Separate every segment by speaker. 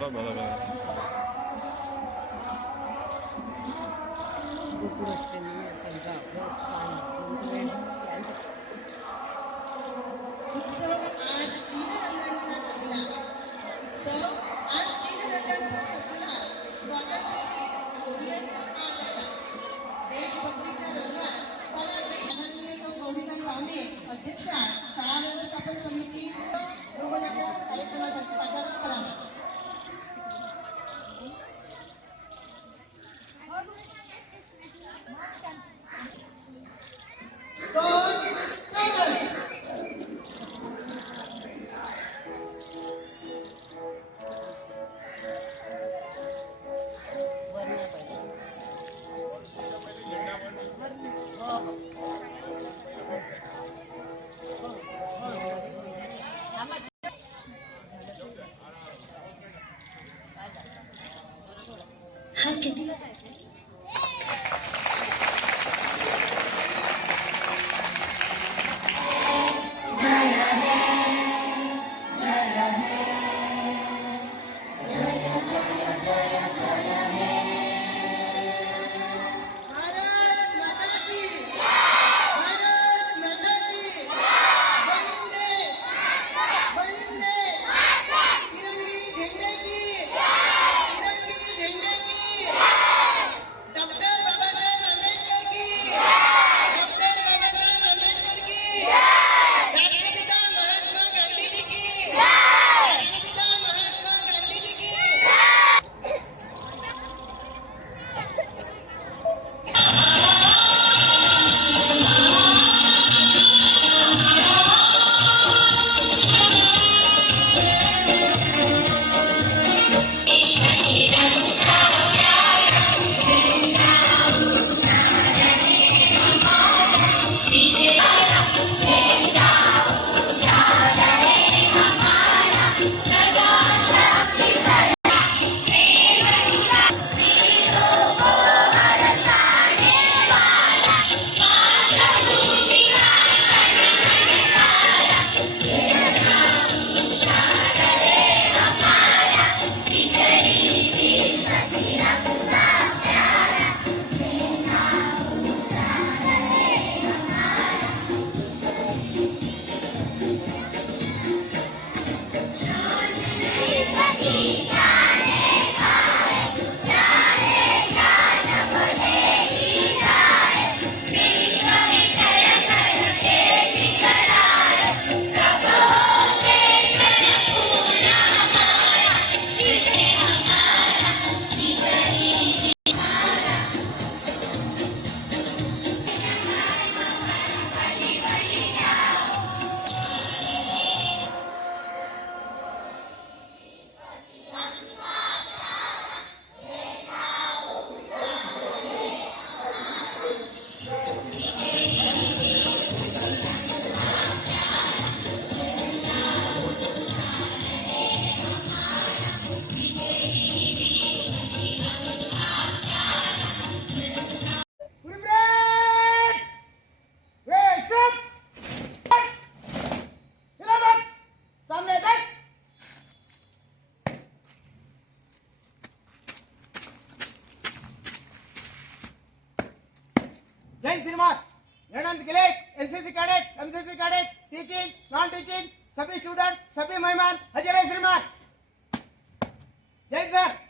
Speaker 1: baba baba baba. Bu burası benim yapacağım. Biraz panik. Bunu da verdim. સભી student સભી મહેમાન હાજર શ્રીમાન જય સર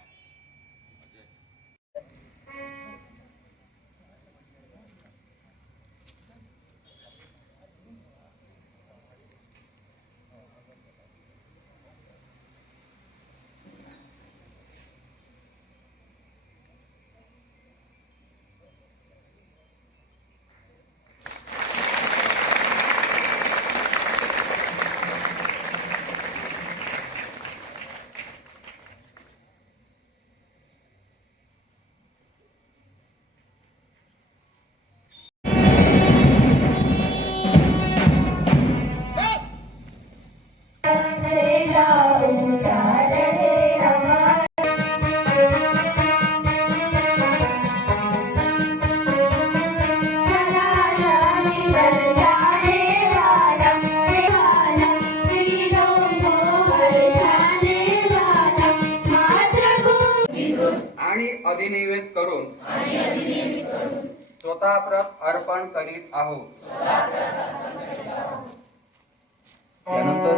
Speaker 2: आणि अधिनियमित करून स्वतः प्रत अर्पण करीत आहोत. त्यानंतर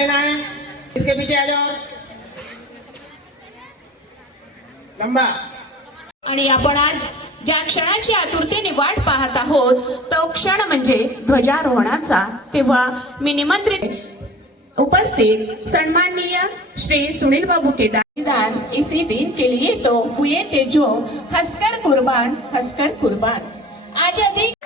Speaker 1: लेना है। इसके पीछे आ जाओ लंबा।
Speaker 3: आणि आपण आज ज्या क्षणाची आतुरतेने वाट पाहत आहोत तो क्षण म्हणजे ध्वजारोहणाचा. तेव्हा मी निमंत्रित उपस्थित सन्माननीय श्री सुनील बाबू केदार इसी दिन के लिए तो हुए थे जो हंसकर कुर्बान हंसकर कुर्बान. आज अधिक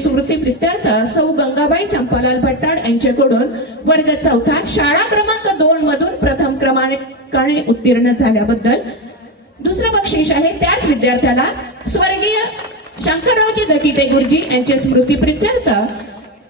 Speaker 3: स्मृती प्रित्यर्थ सौ गंगाबाई चंपालाल भट्टाड यांच्याकडून वर्ग चौथा शाळा क्रमांक दोन मधून प्रथम क्रमांकाने उत्तीर्ण झाल्याबद्दल दुसरं बक्षीस आहे त्याच विद्यार्थ्याला स्वर्गीय शंकररावजी धकिते गुरुजी यांचे स्मृती प्रित्यर्थ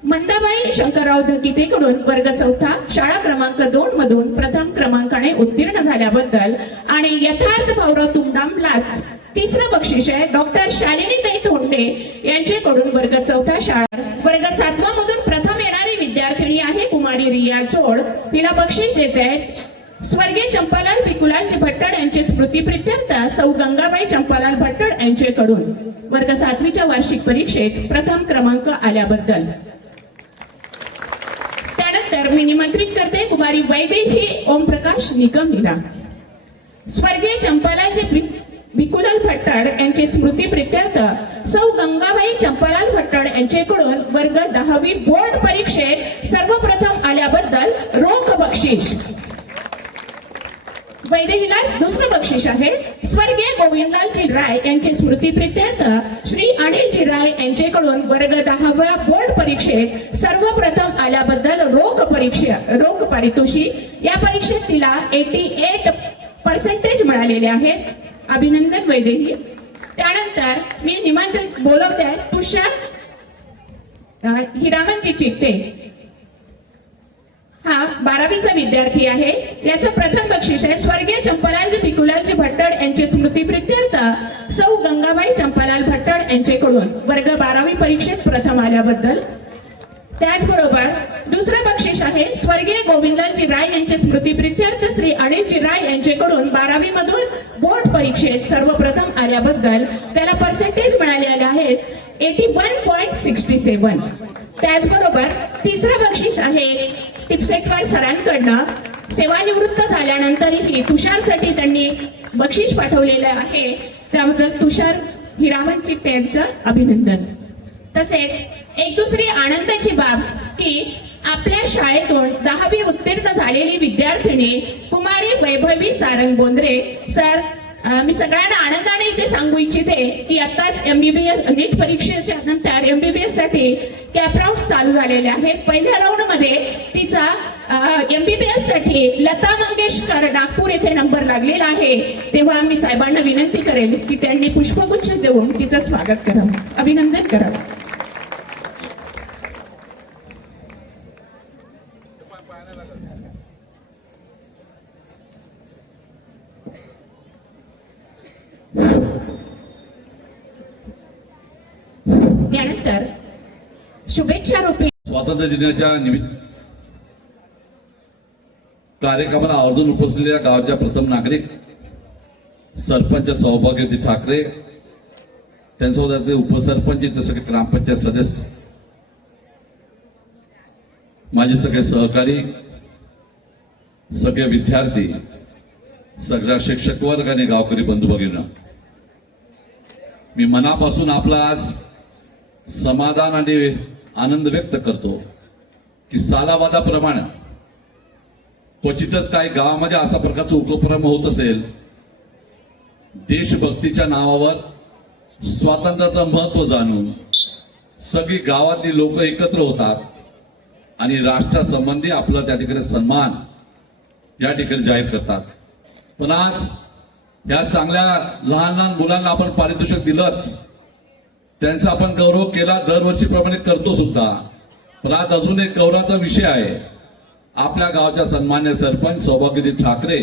Speaker 3: मंदाबाई शंकरराव धकितेकडून वर्ग चौथा शाळा क्रमांक दोन मधून प्रथम क्रमांकाने उत्तीर्ण झाल्याबद्दल आणि यथार्थ भाऊराव तुमडामलाच तिसरं बक्षीस आहे डॉक्टर शालिनी शालिनीताई थोंडे यांच्याकडून वर्ग चौथा शाळा. वर्ग सातवा मधून प्रथम येणारी विद्यार्थिनी आहे कुमारी रिया जोड. हिला बक्षीस देत आहेत. स्वर्गीय चंपालाल पिकुलालजी भट्टड यांचे स्मृतीप्रित्यर्थ सौ गंगाबाई चंपालाल भट्टड यांच्याकडून वर्ग सातवीच्या वार्षिक परीक्षेत प्रथम क्रमांक आल्याबद्दल. त्यानंतर मी निमंत्रित करते कुमारी वैदेही ओमप्रकाश निकम हिला स्वर्गीय चंपालालजी भि- भिकुलाल भट्टड यांचे स्मृती प्रित्यर्थ सौ गंगाबाई चंपालाल भट्टड यांच्याकडून वर्ग दहावी बोर्ड परीक्षेत सर्वप्रथम आल्याबद्दल रोख बक्षीस. वैदेहीलाच दुसरं बक्षीस आहे. स्वर्गीय गोविंदलालजी राय यांचे स्मृती प्रित्यर्थ श्री अनिलजी राय यांच्याकडून वर्ग दहाव्या बोर्ड परीक्षेत सर्वप्रथम आल्याबद्दल रोख परीक्षा रोख पारितोषिक या परीक्षेत तिला एटी एट पर्सेंटेज मिळालेले आहेत. अभिनंदन वैदेही. त्यानंतर मी निमंत्रित बोलवते तुषार हिरामनजी चित्ते हा बारावीचा विद्यार्थी आहे. याचं प्रथम बक्षीस आहे स्वर्गीय चंपलालजी भिकुलालजी भट्टड यांची स्मृती प्रित्यर्थ सौ गंगाबाई चंपालाल भट्टड यांच्याकडून वर्ग बारावी परीक्षेत प्रथम आल्याबद्दल. त्याचबरोबर दुसरं बक्षीस आहे स्वर्गीय गोविंदलालजी राय यांचे स्मृती प्रित्यर्थ श्री अनिलजी राय यांच्याकडून बारावी मधून बोर्ड परीक्षेत सर्वप्रथम आल्याबद्दल त्याला पर्सेंटेज मिळालेले आहेत eighty one point sixty seven त्याचबरोबर तिसरं बक्षीस आहे टिपसेटवार सरांकडनं सेवानिवृत्त झाल्यानंतरही तुषारसाठी त्यांनी बक्षीस पाठवलेलं आहे. त्याबद्दल तुषार हिरामन चिट्टे यांचं अभिनंदन. तसेच एक दुसरी आनंदाची बाब की आपल्या शाळेतून दहावी उत्तीर्ण झालेली विद्यार्थिनी कुमारी वैभवी सारंग बोंद्रे सर मी सगळ्यांना आनंदाने इथे सांगू इच्छिते की आताच एमबीबीएस नीट परीक्षेच्या नंतर एमबीबीएससाठी कॅपराऊट चालू झालेले आहेत. पहिल्या राऊंडमध्ये तिचा एमबीबीएससाठी लता मंगेशकर नागपूर येथे नंबर लागलेला आहे. तेव्हा मी साहेबांना विनंती करेल की त्यांनी पुष्पगुच्छ देऊन तिचं स्वागत करावं. अभिनंदन करावं. यानंतर शुभेच्छा रूपी
Speaker 4: स्वातंत्र्य दिनाच्या निमित्त कार्यक्रमाला आवर्जून उपस्थितलेल्या गावाच्या प्रथम नागरिक सरपंच सौभाग्यवती ठाकरे त्यांच्यासोबत उपसरपंच तसं की ग्रामपंचायत सदस्य माझे सगळे सहकारी सगळे विद्यार्थी सगळ्या शिक्षक वर्ग आणि गावकरी बंधू भगिनी मी मनापासून आपला आज समाधान आणि आनंद व्यक्त करतो. की सालावादाप्रमाणे. क्वचितच काही गावामध्ये असा प्रकारचा उपक्रम होत असेल. देशभक्तीच्या नावावर स्वातंत्र्याचं महत्त्व जाणून सगळी गावातली लोक एकत्र होतात आणि राष्ट्रासंबंधी आपला त्या ठिकाणी सन्मान या ठिकाणी जाहीर करतात. पण आज या चांगल्या लहान लहान मुलांना आपण पारितोषिक दिलंच. त्यांचा आपण गौरव केला दरवर्षीप्रमाणे करतो सुद्धा. पण आज अजून एक गौरवाचा विषय आहे. आपल्या गावाच्या सन्मान्य सरपंच सौभाग्यवती ठाकरे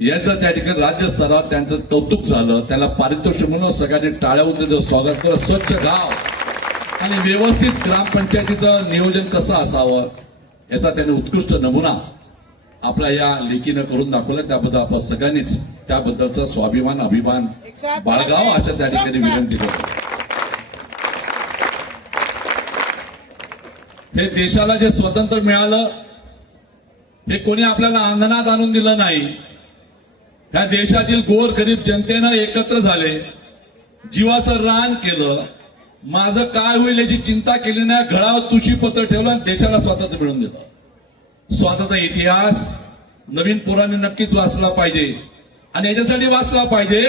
Speaker 4: यांचं त्या ठिकाणी राज्यस्तरावर त्यांचं कौतुक झालं. त्याला पारितोषिक म्हणून सगळ्यांनी टाळ्यावर स्वागत करत स्वच्छ गाव. आणि व्यवस्थित ग्रामपंचायतीचं नियोजन कसं असावं याचा त्याने उत्कृष्ट नमुना आपल्या या लेखीनं करून दाखवला. त्याबद्दल आपण सगळ्यांनीच त्याबद्दलचा स्वाभिमान अभिमान बाळगावा अशा त्या ठिकाणी विनंती करतो. हे देशाला जे स्वातंत्र्य मिळालं हे कोणी आपल्याला आंदणात आणून दिलं नाही. ह्या देशातील गोर गरीब जनतेनं एकत्र झाले. जीवाचं रान केलं. माझं काय होईल याची चिंता केली नाही. घडावर तुशी पत्र ठेवलं आणि देशाला स्वातंत्र्य मिळवून दिलं. स्वातंत्र्य इतिहास नवीन पोरांनी नक्कीच वाचला पाहिजे. आणि याच्यासाठी वाचला पाहिजे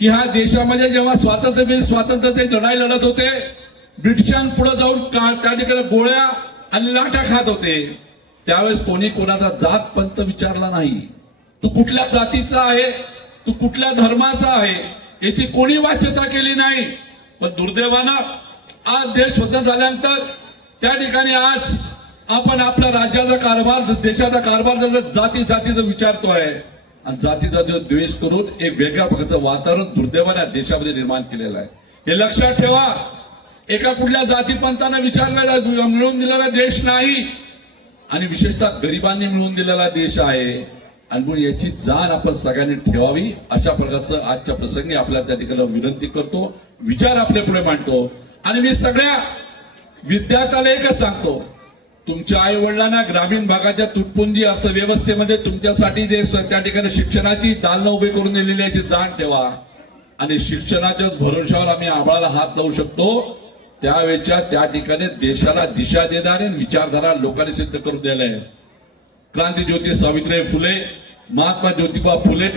Speaker 4: की ह्या देशामध्ये जेव्हा स्वातंत्र्य स्वातंत्र्याचे लढाई लढत होते ब्रिटिशांपुढे जाऊन का- त्या ठिकाणी गोळ्या आणि लाटा खात होते. त्यावेळेस कोणी कोणाचा जात पंत विचारला नाही. तू कुठल्या जातीचा आहे? तू कुठल्या धर्माचा आहे? याची कोणी वाच्यता केली नाही. पण दुर्दैवानं आज देश स्वतंत्र झाल्यानंतर त्या ठिकाणी आज आपण आपल्या राज्याचा कारभार देशाचा कारभार जर जाती जातीचा विचारतोय आणि जातीचा जो द्वेष करून एक वेगळ्या प्रकारचं वातावरण दुर्दैवाने आज देशामध्ये निर्माण केलेलं आहे. हे लक्षात ठेवा एका कुठल्या जातीपंथांना विचारलेला मिळवून दिलेला देश नाही. आणि विशेषतः गरिबांनी मिळवून दिलेला देश आहे. आणि म्हणून याची जाण आपण सगळ्यांनी ठेवावी. अशा प्रकारचं आजच्या प्रसंगी आपल्या त्या ठिकाणी विनंती करतो. विचार आपल्या पुढे मांडतो. आणि मी सगळ्या विद्यार्थ्याला एकच सांगतो. तुमच्या आई वडिलांना ग्रामीण भागाच्या तुटपुंजी अर्थव्यवस्थेमध्ये तुमच्यासाठी जे त्या ठिकाणी शिक्षणाची दालनं उभी करून दिलेली याची जाण ठेवा. आणि शिक्षणाच्या भरोशावर आम्ही आम्हाला हात लावू शकतो. त्यावेळेच्या त्या ठिकाणी देशाला दिशा देणारे आणि विचारधारा लोकांनी सिद्ध करून दिलंय क्रांती ज्योती सावित्रीबाई फुले महात्मा ज्योतिबा फुले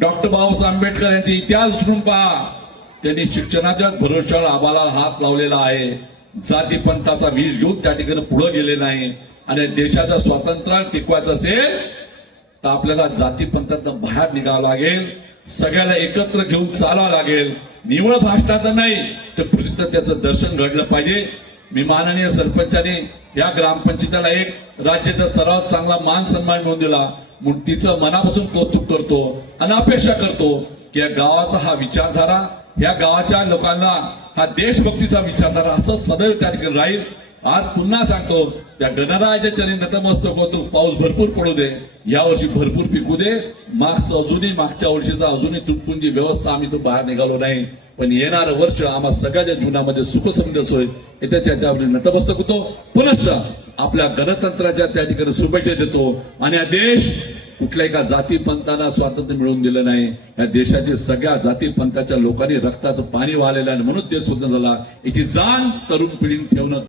Speaker 4: डॉक्टर बाबासाहेब आंबेडकर यांचे इतिहास उचलून पहा. त्यांनी शिक्षणाच्या भरोशावर आम्हाला हात लावलेला आहे. जातीपंथाचा विष घेऊन त्या ठिकाणी पुढे गेले नाही. आणि देशाचं स्वातंत्र्य टिकवायचं असेल तर आपल्याला जातीपंथातनं बाहेर निघावं लागेल. सगळ्याला एकत्र घेऊन चालावं लागेल. निवळ भाषणाचं नाही. तर कृतीत त्याचं दर्शन घडलं पाहिजे. मी माननीय सरपंचाने या ग्रामपंचायतीला एक राज्याचा सर्वात चांगला मान सन्मान मिळवून दिला. म्हणून तिचं मनापासून कौतुक करतो आणि अपेक्षा करतो की या गावाचा हा विचारधारा या गावाच्या लोकांना हा देशभक्तीचा विचारधारा असं सदैव त्या ठिकाणी राहील. आज पुन्हा सांगतो त्या गणरायाच्या नतमस्तक होतो. पाऊस भरपूर पडू दे या वर्षी भरपूर पिकू दे. मागचं अजूनही मागच्या वर्षीचा अजूनही तुटपुंजी व्यवस्था आम्ही तो बाहेर निघालो नाही. पण येणारं वर्ष आम्हा सगळ्याच्या जीवनामध्ये सुख समजस होईल त्याच्या त्यावर नतमस्तक होतो. पुनश्च आपल्या गणतंत्राच्या त्या ठिकाणी शुभेच्छा देतो. आणि हा देश कुठल्या एका जातीपंथाला स्वातंत्र्य मिळवून दिलं नाही. या देशातील सगळ्या जातीपंथाच्या लोकांनी रक्ताचं पाणी वाहलेलं आहे आणि म्हणून देश स्वतंत्र झाला. याची जाण तरुण पिढीने ठेवणं